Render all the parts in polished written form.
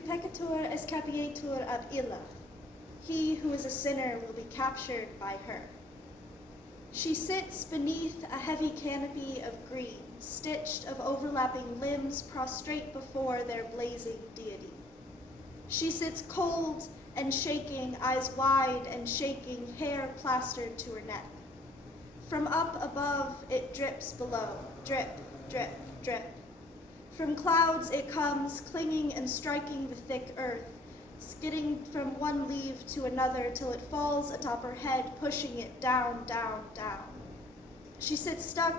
Qui peccator escapiatur ab illa. He who is a sinner will be captured by her. She sits beneath a heavy canopy of green, stitched of overlapping limbs prostrate before their blazing deity. She sits cold and shaking, eyes wide and shaking, hair plastered to her neck. From up above, it drips below, drip, drip, drip. From clouds it comes, clinging and striking the thick earth, skidding from one leaf to another till it falls atop her head, pushing it down, down, down. She sits stuck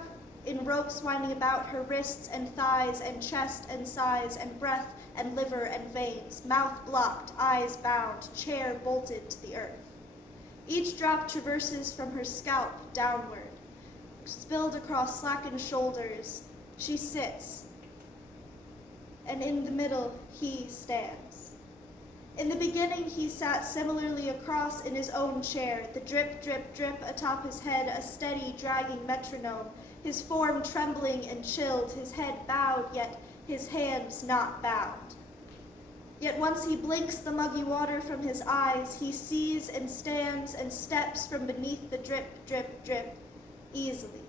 in ropes winding about her wrists and thighs and chest and sides and breath and liver and veins, mouth blocked, eyes bound, chair bolted to the earth. Each drop traverses from her scalp downward, spilled across slackened shoulders. She sits, and in the middle he stands. In the beginning he sat similarly across in his own chair, the drip, drip, drip atop his head, a steady, dragging metronome, his form trembling and chilled, his head bowed, yet his hands not bound. Yet once he blinks the muggy water from his eyes, he sees and stands and steps from beneath the drip, drip, drip, easily.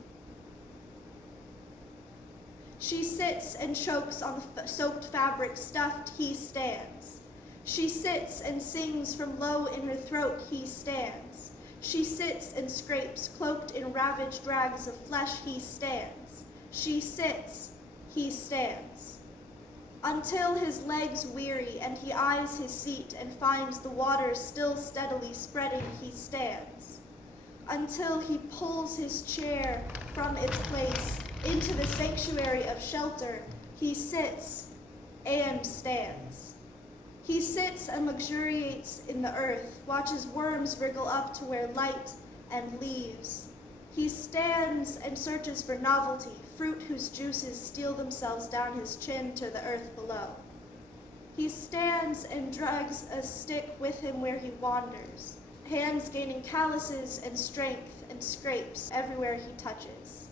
She sits and chokes on the soaked fabric stuffed, he stands. She sits and sings from low in her throat, he stands. She sits and scrapes, cloaked in ravaged rags of flesh, he stands. She sits, he stands. Until his legs weary and he eyes his seat and finds the water still steadily spreading, he stands. Until he pulls his chair from its place into the sanctuary of shelter, he sits and stands. He sits and luxuriates in the earth, watches worms wriggle up to where light and leaves. He stands and searches for novelty, fruit whose juices steal themselves down his chin to the earth below. He stands and drags a stick with him where he wanders, hands gaining calluses and strength and scrapes everywhere he touches.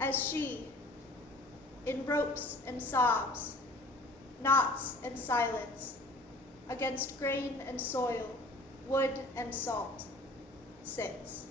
As she, in ropes and sobs, knots and silence, against grain and soil, wood and salt, sits.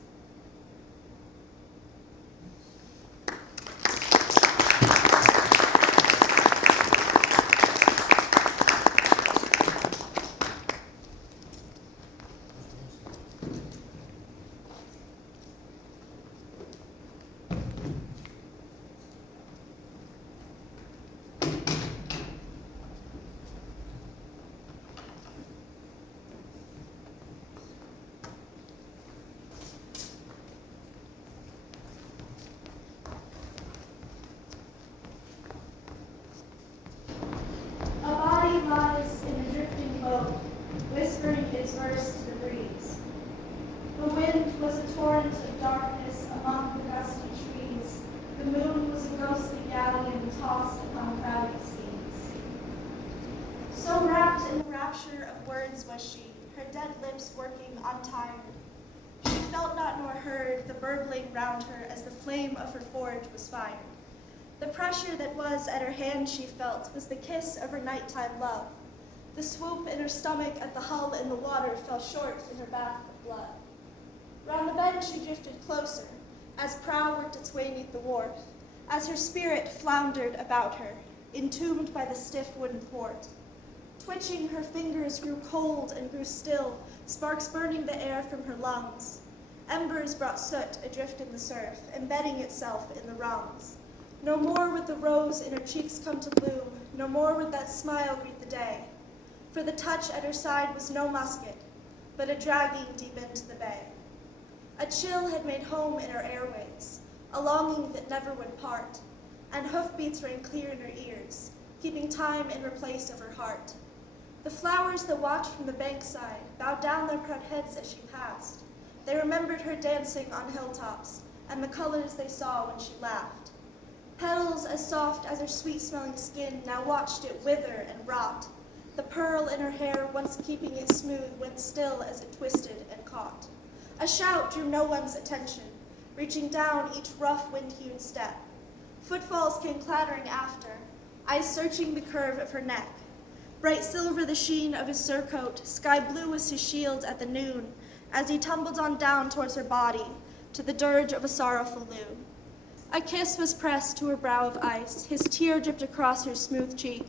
Lies in a drifting boat, whispering its verse to the breeze. The wind was a torrent of darkness among the gusty trees. The moon was a ghostly galleon tossed upon crowded seas. So wrapped in the rapture of words was she, her dead lips working untired. She felt not nor heard the burbling round her as the flame of her forge was fired. The pressure that was at her hand she felt was the kiss of her nighttime love. The swoop in her stomach at the hull in the water fell short in her bath of blood. Round the bend she drifted closer, as prow worked its way neath the wharf, as her spirit floundered about her, entombed by the stiff wooden thwart. Twitching, her fingers grew cold and grew still, sparks burning the air from her lungs. Embers brought soot adrift in the surf, embedding itself in the rungs. No more would the rose in her cheeks come to bloom, no more would that smile greet the day. For the touch at her side was no musket, but a dragging deep into the bay. A chill had made home in her airways, a longing that never would part, and hoofbeats rang clear in her ears, keeping time in her place of her heart. The flowers that watched from the bankside bowed down their proud heads as she passed. They remembered her dancing on hilltops, and the colors they saw when she laughed. Petals as soft as her sweet-smelling skin now watched it wither and rot. The pearl in her hair, once keeping it smooth, went still as it twisted and caught. A shout drew no one's attention, reaching down each rough wind-hewn step. Footfalls came clattering after, eyes searching the curve of her neck. Bright silver the sheen of his surcoat, sky blue was his shield at the noon, as he tumbled on down towards her body, to the dirge of a sorrowful loon. A kiss was pressed to her brow of ice, his tear dripped across her smooth cheek,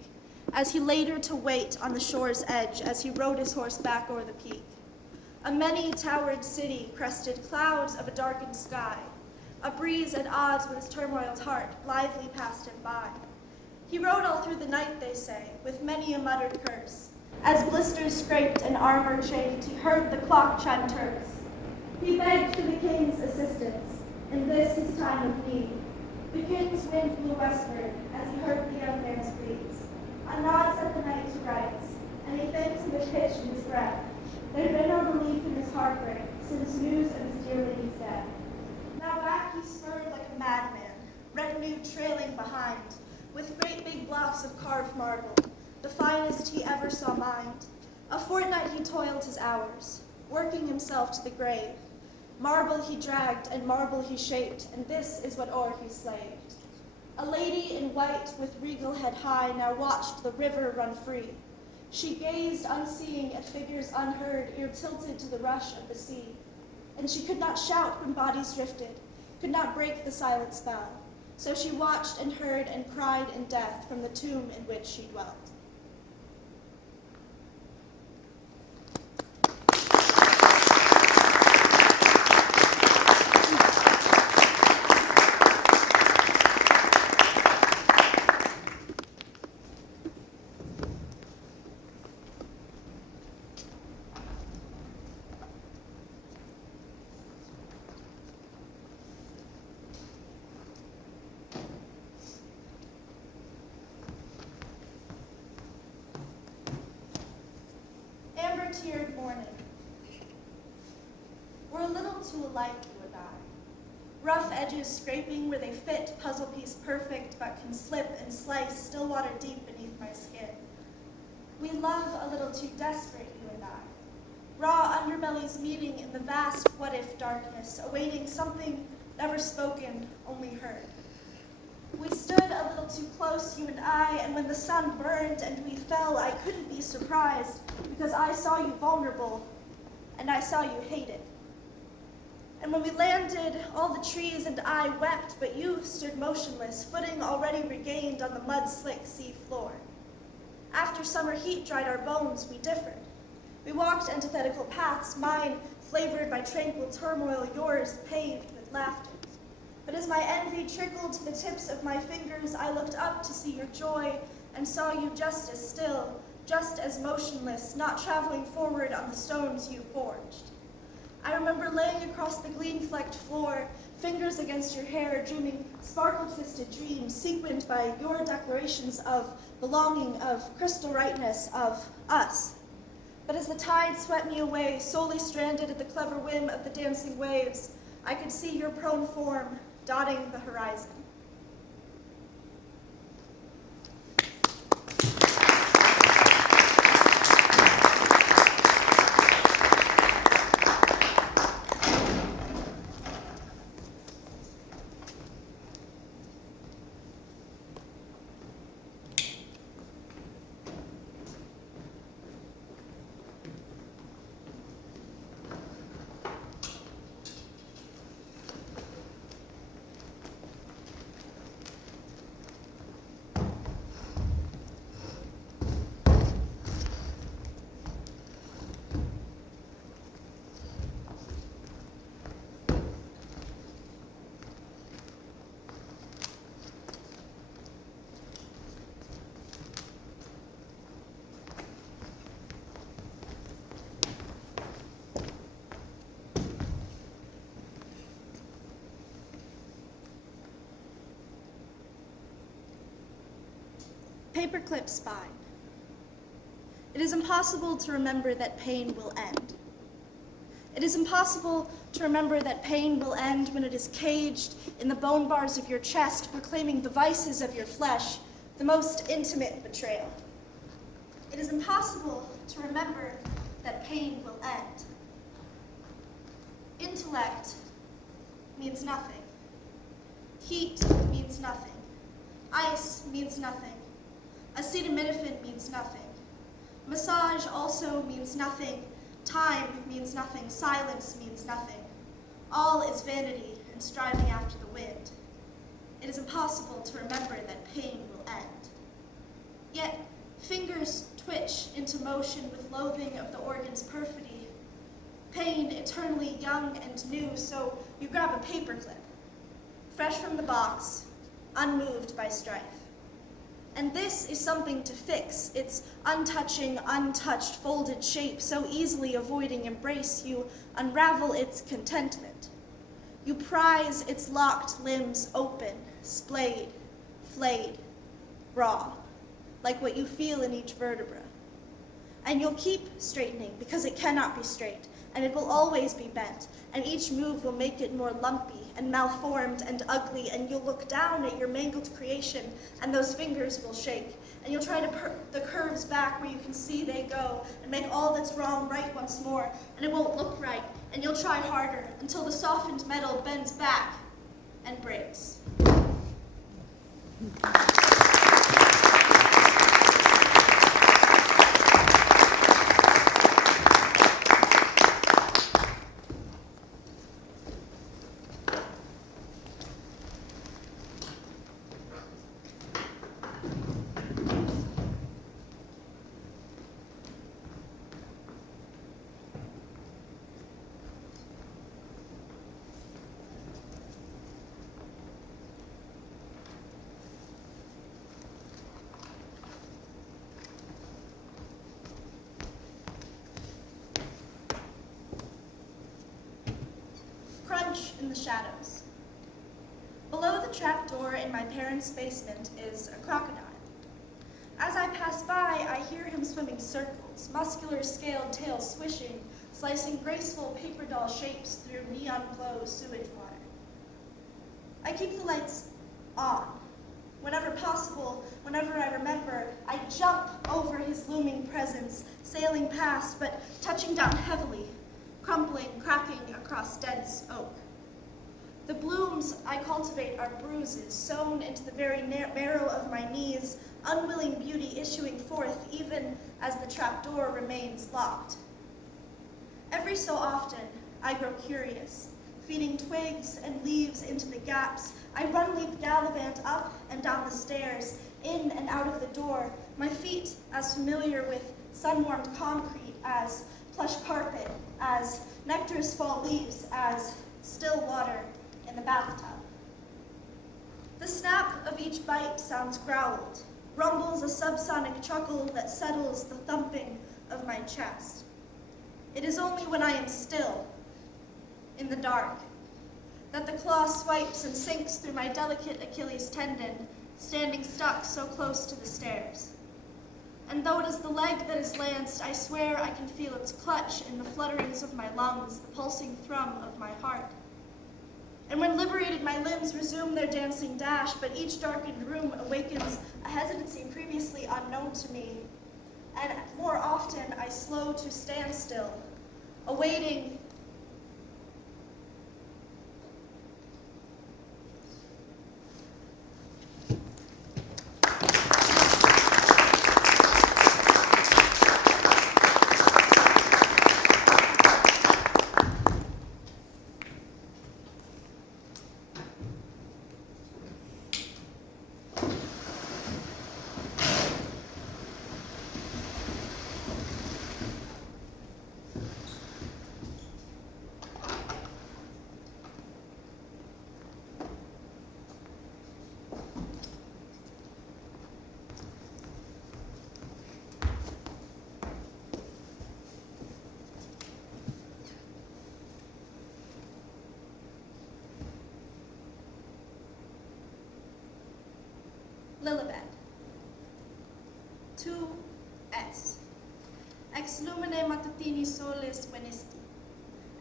as he laid her to wait on the shore's edge, as he rode his horse back o'er the peak. A many-towered city crested clouds of a darkened sky. A breeze at odds with his turmoiled heart blithely passed him by. He rode all through the night, they say, with many a muttered curse. As blisters scraped and armor chafed, he heard the clock chime terse. He begged for the king's assistance, in this his time of need. The king's wind blew westward, as he heard the young man's pleas. A nod set the knight to rights, and he thanked him with pitch in his breath. There had been no relief in his heartbreak, since news of his dear lady's death. Now back he spurred like a madman, retinue trailing behind, with great big blocks of carved marble, the finest he ever saw mined. A fortnight he toiled his hours, working himself to the grave. Marble he dragged and marble he shaped, and this is what o'er he slaved. A lady in white with regal head high now watched the river run free. She gazed unseeing at figures unheard, ear tilted to the rush of the sea. And she could not shout when bodies drifted, could not break the silent spell. So she watched and heard and cried in death from the tomb in which she dwelt. Tiered morning. We're a little too alike, you and I. Rough edges scraping where they fit, puzzle piece perfect, but can slip and slice, still water deep beneath my skin. We love a little too desperate, you and I. Raw underbellies meeting in the vast what-if darkness, awaiting something never spoken, only heard. We stood a little too close, you and I, and when the sun burned and we fell, I couldn't be surprised, because I saw you vulnerable, and I saw you hated. And when we landed, all the trees and I wept, but you stood motionless, footing already regained on the mud-slick sea floor. After summer heat dried our bones, we differed. We walked antithetical paths, mine flavored by tranquil turmoil, yours paved with laughter. But as my envy trickled to the tips of my fingers, I looked up to see your joy and saw you just as still, just as motionless, not traveling forward on the stones you forged. I remember laying across the gleam-flecked floor, fingers against your hair, dreaming sparkle-twisted dreams, sequined by your declarations of belonging, of crystal rightness, of us. But as the tide swept me away, solely stranded at the clever whim of the dancing waves, I could see your prone form dotting the horizon. Paperclip spine. It is impossible to remember that pain will end. It is impossible to remember that pain will end when it is caged in the bone bars of your chest, proclaiming the vices of your flesh, the most intimate betrayal. It is impossible to remember that pain will end. Intellect means nothing. Heat means nothing. Ice means nothing. Acetaminophen means nothing. Massage also means nothing. Time means nothing. Silence means nothing. All is vanity and striving after the wind. It is impossible to remember that pain will end. Yet, fingers twitch into motion with loathing of the organ's perfidy. Pain eternally young and new, so you grab a paperclip, fresh from the box, unmoved by strife. And this is something to fix, its untouching, untouched, folded shape, so easily avoiding embrace, you unravel its contentment. You prize its locked limbs open, splayed, flayed, raw, like what you feel in each vertebra. And you'll keep straightening because it cannot be straight, and it will always be bent, and each move will make it more lumpy and malformed and ugly, and you'll look down at your mangled creation, and those fingers will shake, and you'll try to put the curves back where you can see they go, and make all that's wrong right once more, and it won't look right, and you'll try harder until the softened metal bends back and breaks. In the shadows. Below the trapdoor in my parents' basement is a crocodile. As I pass by, I hear him swimming circles, muscular scaled tail swishing, slicing graceful paper doll shapes through neon glow sewage water. I keep the lights on. Whenever possible, whenever I remember, I jump over his looming presence, sailing past, but touching down heavily, crumpling, cracking across dense oak. The blooms I cultivate are bruises, sewn into the very marrow of my knees, unwilling beauty issuing forth even as the trapdoor remains locked. Every so often, I grow curious. Feeding twigs and leaves into the gaps, I run leap gallivant up and down the stairs, in and out of the door, my feet as familiar with sun-warmed concrete as plush carpet, as nectar's fall leaves, as still water in the bathtub. The snap of each bite sounds growled, rumbles a subsonic chuckle that settles the thumping of my chest. It is only when I am still, in the dark, that the claw swipes and sinks through my delicate Achilles tendon, standing stuck so close to the stairs. And though it is the leg that is lanced, I swear I can feel its clutch in the flutterings of my lungs, the pulsing thrum of my heart. And when liberated, my limbs resume their dancing dash, but each darkened room awakens a hesitancy previously unknown to me. And more often, I slow to stand still, awaiting Lilibet. 2S. Ex lumine matutini solis venisti.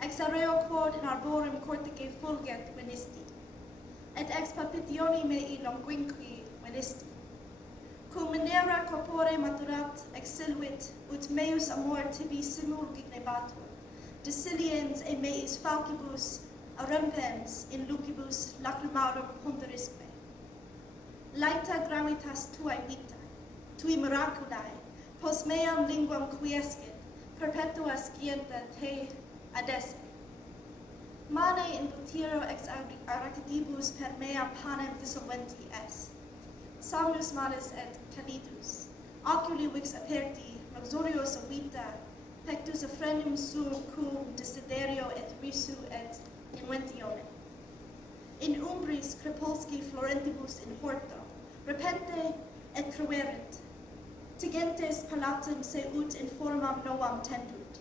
Ex areo quod in arborum cortice fulget venisti. Et ex papitioni mei longuinqui venisti. Cum minera corpore maturat exilvit, ut meus amor tibi simul dignebatur. Deciliens e meis falcibus arempens in lucibus lacrimarum punterisque. Laeta gravitas tuae vitae, tui miraculae, Pos meam linguam quiescit, perpetua scienta te adesse. Mane in butiro ex arachnibus per mea panem dissolventi es. Somnus malis et calitus, oculi vix aperti, luxurios vita, pectus offrendum suum cum desiderio et risu et inventione. In umbris crepulsci florentibus in horto, repente et cruerent. Tigentes palatum se ut in formam novam tendunt.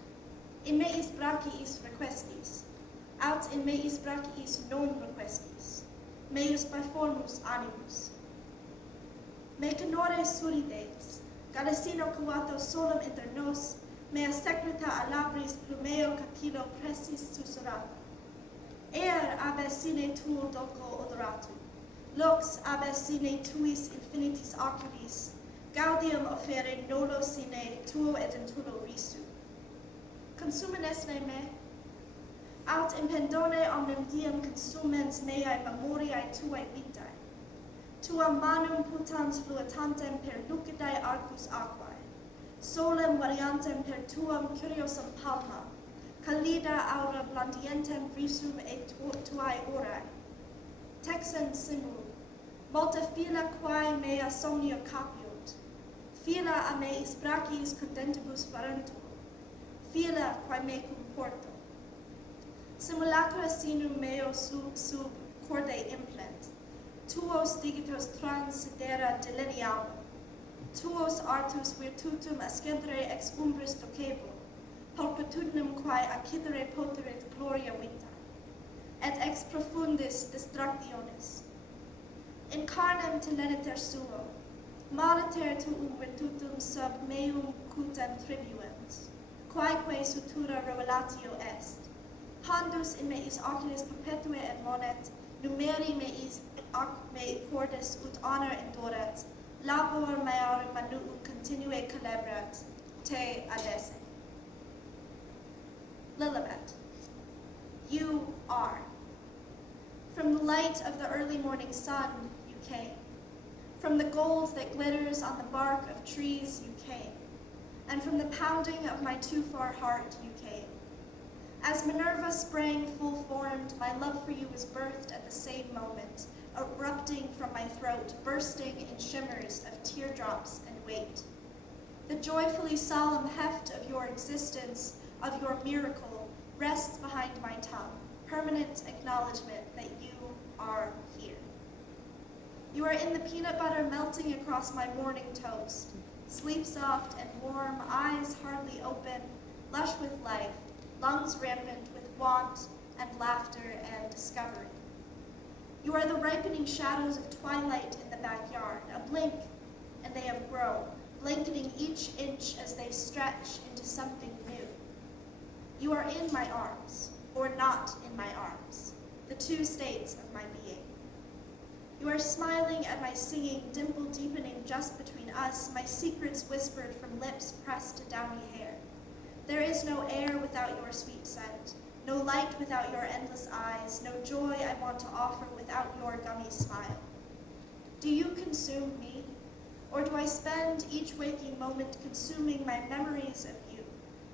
In meis brachiis requescis, aut in meis brachiis non requescis, meus biformus animus. Me canore surides, Galesino coato solum inter nos, mea secreta alabris plumeo capillo pressis susurrata. Abe sine tuo dulco odoratum, lux abe sine tuis infinitis oculis, gaudium offere nolo sine tuo et intulo risu. Consumens esne me, aut impendone omnem diem consumens meae memoriae tuae vitae, tuam manum putans fluitantem per lucidae arcus aquae, solem variantem per tuam curiosum palmam, calida aura blandientem risum et tuae orae. Texan simul, multa fila quae mea somnio capiunt, fila a meis brachiis condentibus farentur, fila quae me cum porto. Simulacra sinum meo sub corde implent, tuos digitos transidera delineamur, tuos artus virtutum ascendere ex umbris docebo, pulcritudinem quae accidere poterit gloria vita, et ex profundis distractionis. In carnem teleniter suo, maliter tuum virtutum sub meum cutem tribuens, quaeque sutura revelatio est. Pandus in meis oculis perpetue et monet, numeri meis me cordis ut honor indoret, labor mearum manuu continue celebrat, te adesse. Lilibet, you are. From the light of the early morning sun, you came. From the gold that glitters on the bark of trees, you came. And from the pounding of my too far heart, you came. As Minerva sprang full-formed, my love for you was birthed at the same moment, erupting from my throat, bursting in shimmers of teardrops and weight. The joyfully solemn heft of your existence, of your miracle, rests behind my tongue, permanent acknowledgement that you are here. You are in the peanut butter melting across my morning toast, sleep soft and warm, eyes hardly open, lush with life, lungs rampant with want and laughter and discovery. You are the ripening shadows of twilight in the backyard, a blink, and they have grown, blanketing each inch as they stretch into something new. You are in my arms, or not in my arms, the two states of my being. You are smiling at my singing, dimple deepening just between us, my secrets whispered from lips pressed to downy hair. There is no air without your sweet scent, no light without your endless eyes, no joy I want to offer without your gummy smile. Do you consume me, or do I spend each waking moment consuming my memories of you,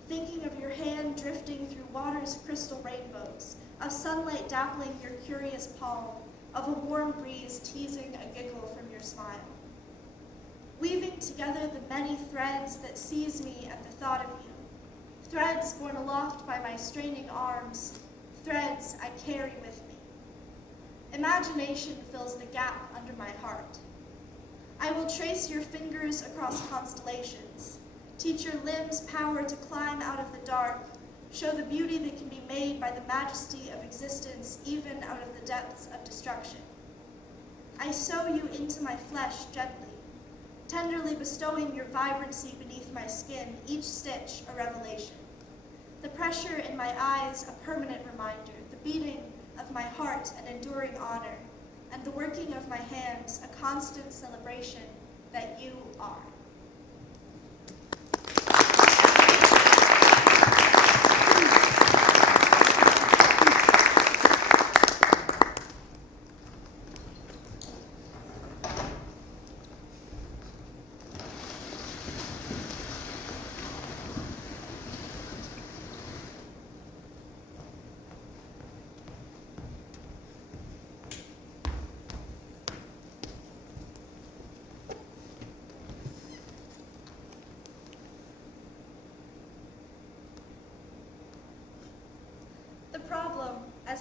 thinking of your hand drifting through water's crystal rainbows, of sunlight dappling your curious palm, of a warm breeze teasing a giggle from your smile? Weaving together the many threads that seize me at the thought of you, threads borne aloft by my straining arms, threads I carry with me. Imagination fills the gap under my heart. I will trace your fingers across constellations, teach your limbs power to climb out of the dark, show the beauty that can be made by the majesty of existence even out of the depths of destruction. I sew you into my flesh gently, tenderly bestowing your vibrancy beneath my skin, each stitch a revelation. The pressure in my eyes a permanent reminder, the beating of my heart an enduring honor, and the working of my hands a constant celebration that you are.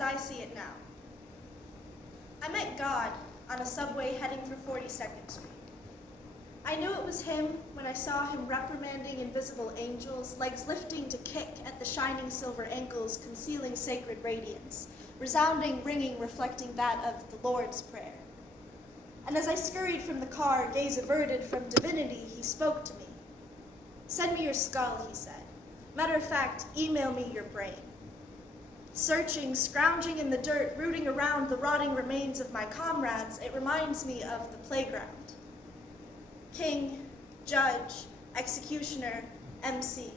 as I see it now. I met God on a subway heading for 42nd Street. I knew it was him when I saw him reprimanding invisible angels, legs lifting to kick at the shining silver ankles concealing sacred radiance, resounding ringing reflecting that of the Lord's Prayer. And as I scurried from the car, gaze averted from divinity, he spoke to me. "Send me your skull," he said. "Matter of fact, email me your brain." Searching, scrounging in the dirt, rooting around the rotting remains of my comrades, it reminds me of the playground. King, judge, executioner, MC.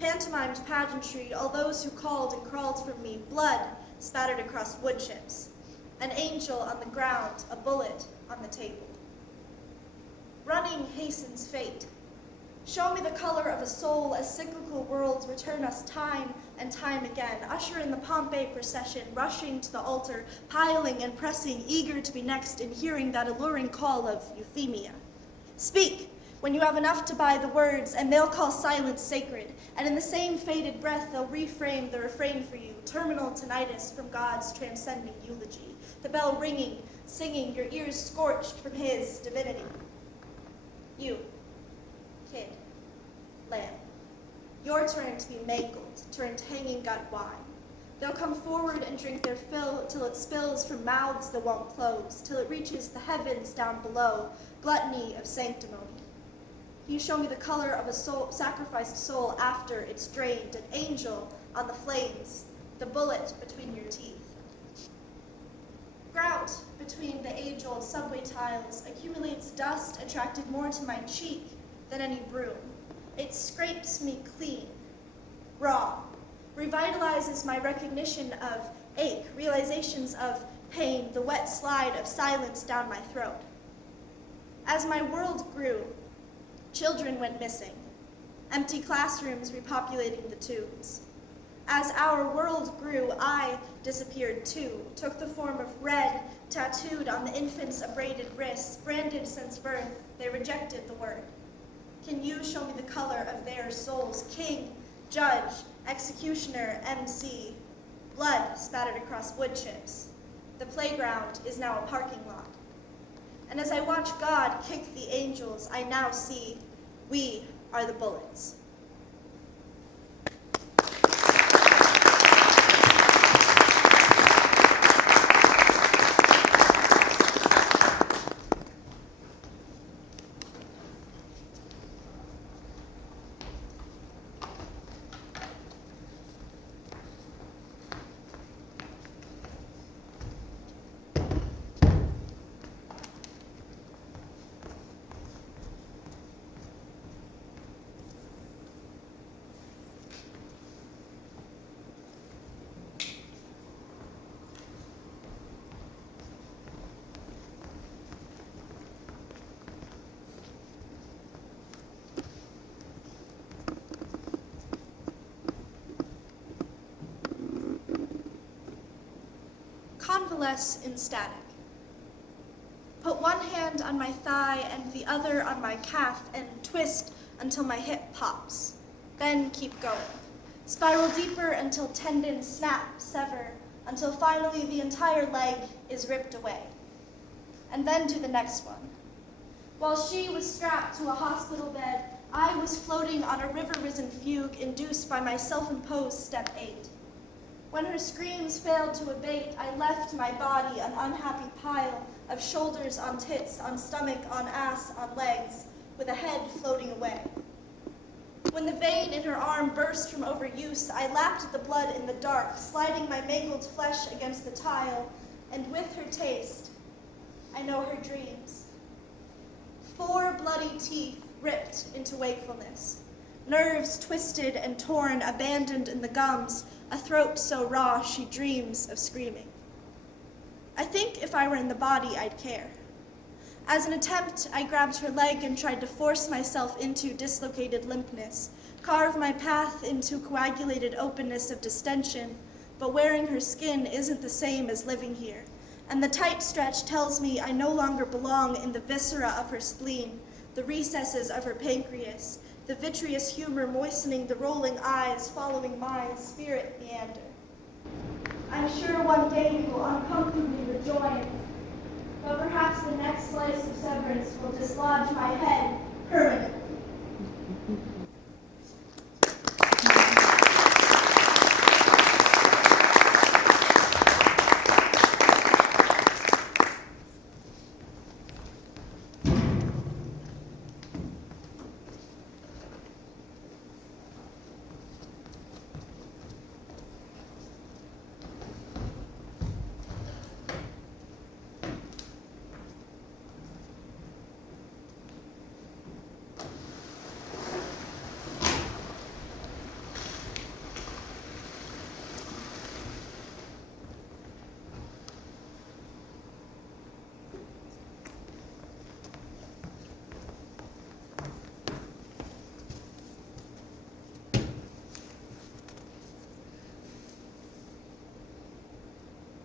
Pantomimed pageantry, all those who called and crawled from me, blood spattered across wood chips. An angel on the ground, a bullet on the table. Running hastens fate. Show me the color of a soul as cyclical worlds return us time and time again. Usher in the Pompeii procession, rushing to the altar, piling and pressing, eager to be next in hearing that alluring call of euphemia. Speak, when you have enough to buy the words, and they'll call silence sacred, and in the same faded breath they'll reframe the refrain for you, terminal tinnitus from God's transcending eulogy, the bell ringing, singing, your ears scorched from his divinity. You, kid, lamb, your turn to be mangled, turned hanging gut wine. They'll come forward and drink their fill till it spills from mouths that won't close, till it reaches the heavens down below, gluttony of sanctimony. You show me the color of a soul, sacrificed soul after it's drained, an angel on the flames, the bullet between your teeth. Grout between the age-old subway tiles accumulates dust attracted more to my cheek than any broom. It scrapes me clean, raw, revitalizes my recognition of ache, realizations of pain, the wet slide of silence down my throat. As my world grew, children went missing, empty classrooms repopulating the tombs. As our world grew, I disappeared too, took the form of red, tattooed on the infant's abraded wrists, branded since birth, they rejected the word. Can you show me the color of their souls? King, judge, executioner, MC, blood spattered across wood chips. The playground is now a parking lot. And as I watch God kick the angels, I now see we are the bullets. Convalesce in static. Put one hand on my thigh and the other on my calf and twist until my hip pops. Then keep going. Spiral deeper until tendons snap, sever, until finally the entire leg is ripped away. And then do the next one. While she was strapped to a hospital bed, I was floating on a river-risen fugue induced by my self-imposed step 8. When her screams failed to abate, I left my body an unhappy pile of shoulders on tits, on stomach, on ass, on legs, with a head floating away. When the vein in her arm burst from overuse, I lapped at the blood in the dark, sliding my mangled flesh against the tile, and with her taste, I know her dreams. 4 bloody teeth ripped into wakefulness. Nerves twisted and torn, abandoned in the gums, a throat so raw she dreams of screaming. I think if I were in the body, I'd care. As an attempt, I grabbed her leg and tried to force myself into dislocated limpness, carve my path into coagulated openness of distension, but wearing her skin isn't the same as living here, and the tight stretch tells me I no longer belong in the viscera of her spleen, the recesses of her pancreas, the vitreous humor moistening the rolling eyes following my spirit meander. I'm sure one day we will uncomfortably rejoin, but perhaps the next slice of severance will dislodge my head permanently.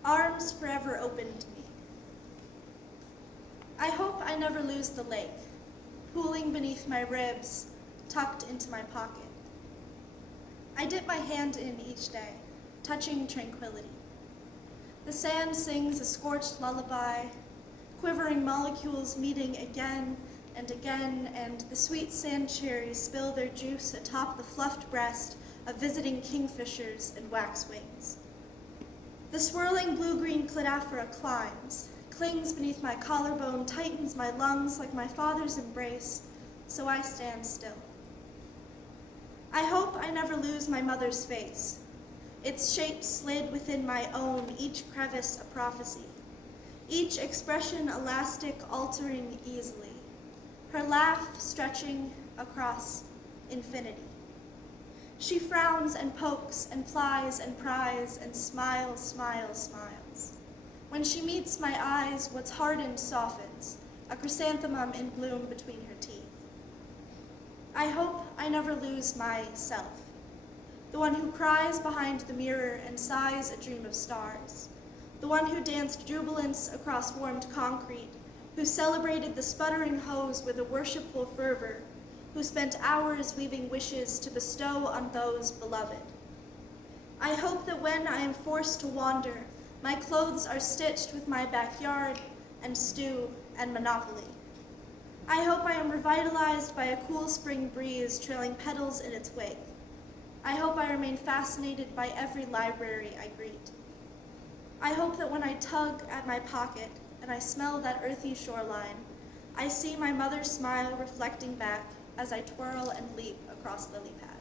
Arms forever open to me. I hope I never lose the lake, pooling beneath my ribs, tucked into my pocket. I dip my hand in each day, touching tranquility. The sand sings a scorched lullaby, quivering molecules meeting again, and the sweet sand cherries spill their juice atop the fluffed breast of visiting kingfishers and waxwings. The swirling blue-green clitophora climbs, clings beneath my collarbone, tightens my lungs like my father's embrace, so I stand still. I hope I never lose my mother's face, its shape slid within my own, each crevice a prophecy, each expression elastic, altering easily, her laugh stretching across infinity. She frowns and pokes and plies and pries and smiles, smiles, smiles. When she meets my eyes, what's hardened softens, a chrysanthemum in bloom between her teeth. I hope I never lose myself, the one who cries behind the mirror and sighs a dream of stars, the one who danced jubilance across warmed concrete, who celebrated the sputtering hose with a worshipful fervor, who spent hours weaving wishes to bestow on those beloved. I hope that when I am forced to wander, my clothes are stitched with my backyard and stew and Monopoly. I hope I am revitalized by a cool spring breeze trailing petals in its wake. I hope I remain fascinated by every library I greet. I hope that when I tug at my pocket and I smell that earthy shoreline, I see my mother's smile reflecting back as I twirl and leap across lily pads.